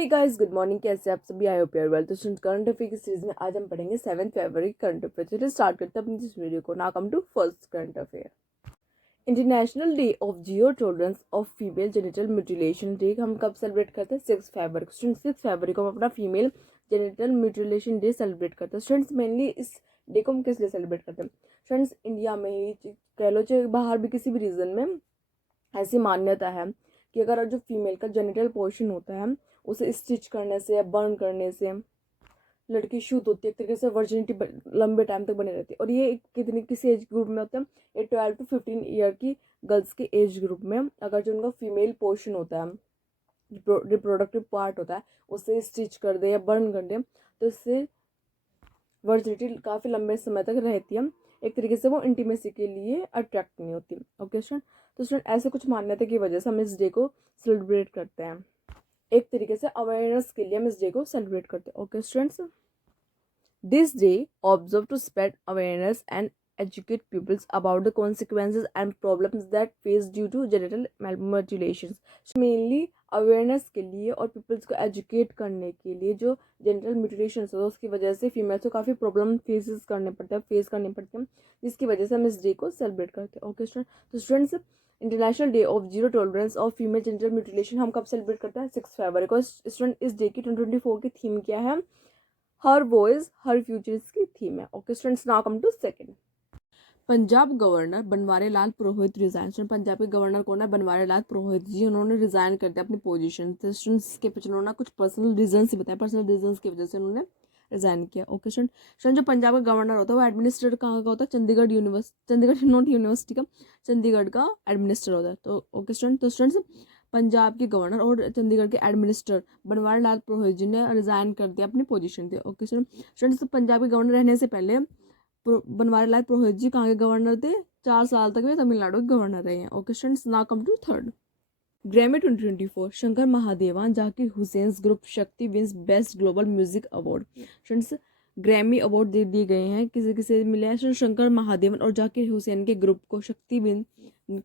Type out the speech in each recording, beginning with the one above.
Hey guys, good morning. कैसे आप सभी? I hope you are well. तो स्टूडेंट, करंट अफेयर की सीरीज में आज हम पढ़ेंगे 7 फरवरी करंट अफेयर। चलिए स्टार्ट करते हैं अपनी इस वीडियो को। Now come to first current affair. International day of zero tolerance of female genital mutilation day हम कब सेलिब्रेट करते हैं? 6 फरवरी को। स्टूडेंट 6 फरवरी को हम अपना female genital mutilation day celebrate करते हैं। स्टूडेंट्स, मेनली इस डे को हम किस लिए सेलिब्रेट करते हैं? स्टूडेंट्स, इंडिया में ही कह लो चाहे बाहर भी किसी भी रीजन में ऐसी मान्यता है कि अगर जो फीमेल का जेनिटल पोर्शन होता है उसे स्टिच करने से या बर्न करने से लड़की शुद्ध होती है, एक तरीके से वर्जिनिटी लंबे टाइम तक बनी रहती है। और ये कितनी किसी एज ग्रुप में होता है? ये 12 to 15 ईयर की गर्ल्स के एज ग्रुप में अगर जो उनका फीमेल पोर्शन होता है, रिप्रोडक्टिव पार्ट होता है, उसे स्टिच कर दे या बर्न कर दे तो इससे वर्जिनिटी काफ़ी लंबे समय तक रहती है। एक तरीके से वो इंटीमेसी के लिए अट्रैक्ट नहीं होती। ओके स्टूडेंट, तो स्टूडेंट ऐसे कुछ मान्यता की वजह से हम इस डे को सेलिब्रेट करते हैं। एक तरीके से अवेयरनेस के लिए हम इस डे को सेलिब्रेट करते हैं। Okay students, this day observe to spread awareness and educate pupils about the consequences and problems that face due to genital mutilations. Mainly awareness के लिए और पीपल्स को एजुकेट करने के लिए जो जेनिटल म्यूटिलेशन होता है उसकी वजह से फीमेल्स को काफ़ी प्रॉब्लम फेस करने पड़ते हैं, जिसकी वजह से हम इस डे को सेलिब्रेट करते हैं। ओके स्टूडेंट, तो students, international day of zero tolerance of female genital mutilation हम कब सेलिब्रेट करते हैं? 6 फरवरी को। स्टूडेंट, इस डे की 2024 की थीम क्या है? हर वॉइस हर फ्यूचर की थीम है। Okay students, now come to second. Punjab governor Banwari Lal Purohit resign. Punjab के गवर्नर कौन है? बनवारी लाल पुरोहित जी। उन्होंने रिजाइन कर दिया अपनी पोजीशन से। स्टूडेंट्स के पीछे उन्होंने कुछ पर्सनल रीजंस बताया, पर्सनल रीजंस की वजह से उन्होंने रिजाइन किया। ओके स्टूडेंट, जो पंजाब का गवर्नर होता है वो एडमिनिस्ट्रेटर कहाँ का होता है? चंडीगढ़ नॉट यूनिवर्सिटी का, चंडीगढ़ का एडमिनिस्ट्रेटर होता है। तो ओके स्टूडेंट, तो स्टूडेंट्स, पंजाब के गवर्नर और चंडीगढ़ के एडमिनिस्ट्रेटर बनवारी लाल पुरोहित जी ने रिजाइन कर दिया अपनी पोजीशन से। ओके स्टूडेंट्स, पंजाब के गवर्नर रहने से पहले बनवारी लाल पुरोहित जी कहाँ के गवर्नर थे? 4 साल तक वे तमिलनाडु के गवर्नर रहे हैं। Okay students, now come to third. Grammy 2024 Shankar Mahadevan Zakir Hussain group Shakti wins best global music award. Students, Grammy award दे दिए गए हैं, किसे किसे मिले हैं? शंकर महादेवन और जाकिर हुसैन के ग्रुप को शक्ति विन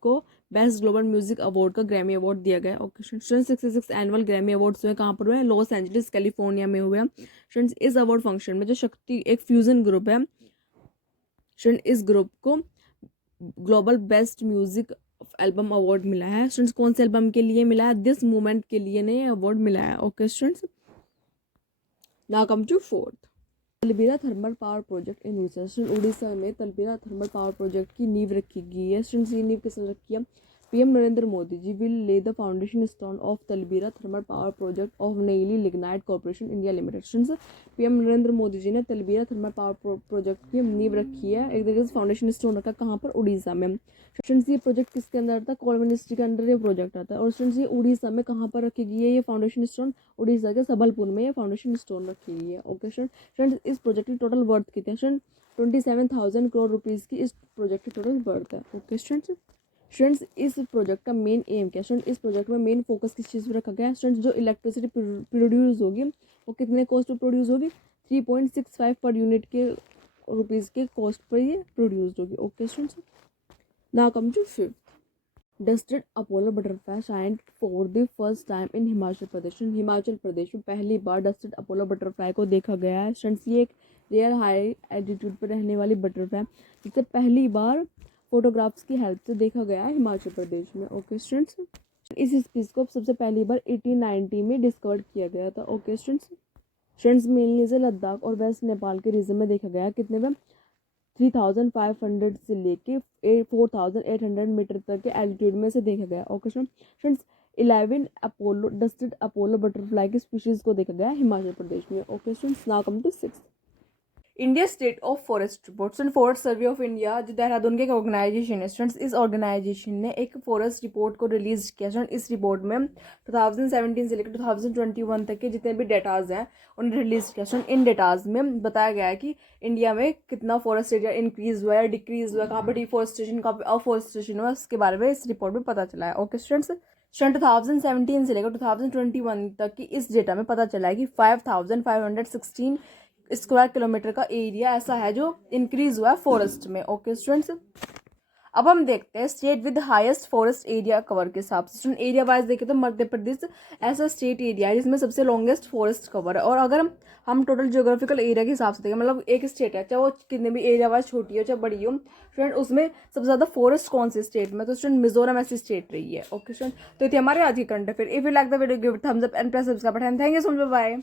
को बेस्ट ग्लोबल म्यूजिक अवार्ड का ग्रैमी अवार्ड दिया गया है। Okay students, 66 annual Grammy awards हुए कहाँ पर हुए? लॉस एंजलिस कैलिफोर्निया में हुए। स्टूडेंट्स, इस अवार्ड फंक्शन में जो शक्ति एक फ्यूजन ग्रुप है, स्टूडेंट इस ग्रुप को global best music album award मिला है। स्टूडेंट्स, कौन से एल्बम के लिए मिला है? दिस मूवमेंट के लिए ने अवार्ड मिला है। Okay students, now come to fourth. Talabira thermal power project in Odisha. Odisha में तलबीरा थर्मल पावर प्रोजेक्ट की नींव रखी गई है। स्टूडेंट्स, ये नींव किसने रखी है? PM Narendra Modi ji will lay the foundation stone of Talabira thermal power project of Neyveli lignite corporation India limited. Students, PM Narendra Modi ji ने तलबीरा थर्मल पावर प्रोजेक्ट की नींव रखी है, एक तरीके से फाउंडेशन स्टोन रखा। कहाँ पर? उड़ीसा में। स्टूडेंट्स, ये प्रोजेक्ट किसके अंदर आता है? कोल मिनिस्ट्री के अंदर ये प्रोजेक्ट आता है। और स्टूडेंट्स, ये उड़ीसा में कहाँ पर रखी गई है ये फाउंडेशन स्टोन? उड़ीसा के सबलपुर में ये फाउंडेशन स्टोन रखी गई है। ओके स्टूडेंट्स, इस प्रोजेक्ट की टोटल वर्थ कितनी है? स्टूडेंट, 27,000 करोड़ रुपीज़ की इस प्रोजेक्ट की टोटल वर्थ है। ओके स्टूडेंट्स, इस प्रोजेक्ट का मेन एम क्या है? स्टूडेंट, इस प्रोजेक्ट में मेन फोकस किस चीज़ पर रखा गया है? स्टूडेंट्स, जो इलेक्ट्रिसिटी प्रोड्यूस होगी वो कितने कॉस्ट पर प्रोड्यूस होगी? 3.65 पर यूनिट के रुपीज़ के कॉस्ट पर ये प्रोड्यूस होगी। Okay students, now come to fifth. Dusted Apollo butterfly shine for the first time in Himachal Pradesh. Himachal Pradesh में पहली बार डस्टेड अपोलो बटरफ्लाई को देखा गया है। स्टूडेंट्स, ये एक रेयर हाई एल्टीट्यूड पर रहने वाली बटरफ्लाई जिसे पहली बार फोटोग्राफ्स की हेल्प से देखा गया है हिमाचल प्रदेश में। ओके स्टूडेंट्स, इस स्पीस को सबसे पहली बार 1890 में डिस्कवर किया गया था। ओके स्टूडेंट्स, मेनली इसे लद्दाख और वेस्ट नेपाल के रीजन में देखा गया। कितने में? 3,500 से लेके 4,800 मीटर तक के एल्टीट्यूड में से देखा गया। Okay students, 11 Apollo dusted Apollo butterfly की स्पीशीज को देखा गया हिमाचल प्रदेश में। Okay students, now come to 6। India state of forest reports and forest survey of India जो देहरादून के एक ऑर्गेनाइजेशन है। स्टूडेंट्स, इस ऑर्गेनाइजेशन ने एक फॉरेस्ट रिपोर्ट को रिलीज किया। स्टूडेंट, इस रिपोर्ट में 2017 से लेकर 2021 तक के जितने भी डेटाज हैं उन्हें रिलीज किया। स्टूडेंट, इन डेटाज में बताया गया है कि इंडिया में कितना फॉरेस्ट एरिया इंक्रीज हुआ है, डिक्रीज हुआ है, कहाँ पर डिफॉरेस्टेशन, कहाँ पर अफॉरेस्टेशन हुआ है, उसके बारे में इस रिपोर्ट में पता चला है। ओके स्टूडेंट्स, 2017 से लेकर 2021 तक की इस डेटा में पता चला है कि 5,516 स्क्वायर किलोमीटर का एरिया ऐसा है जो इंक्रीज हुआ है फॉरेस्ट में। ओके स्टूडेंट्स, अब हम देखते हैं state with highest forest area cover के हिसाब से। स्टूडेंट एरिया वाइज देखें तो मध्य प्रदेश ऐसा स्टेट एरिया है जिसमें सबसे लॉन्गेस्ट फॉरेस्ट कवर है। और अगर हम टोटल ज्योग्राफिकल एरिया के हिसाब से देखें, मतलब एक स्टेट है चाहे वो कितने भी एरिया वाइज छोटी हो चाहे बड़ी हो स्टूडेंट, उसमें सबसे ज़्यादा फॉरेस्ट कौन से स्टेट में, तो स्टूडेंट मिजोरम ऐसी स्टेट रही है। ओके स्टूडेंट, तो ये हमारे आज की current affair. If you like the video give thumbs up and press subscribe button. Thank you so much, bye.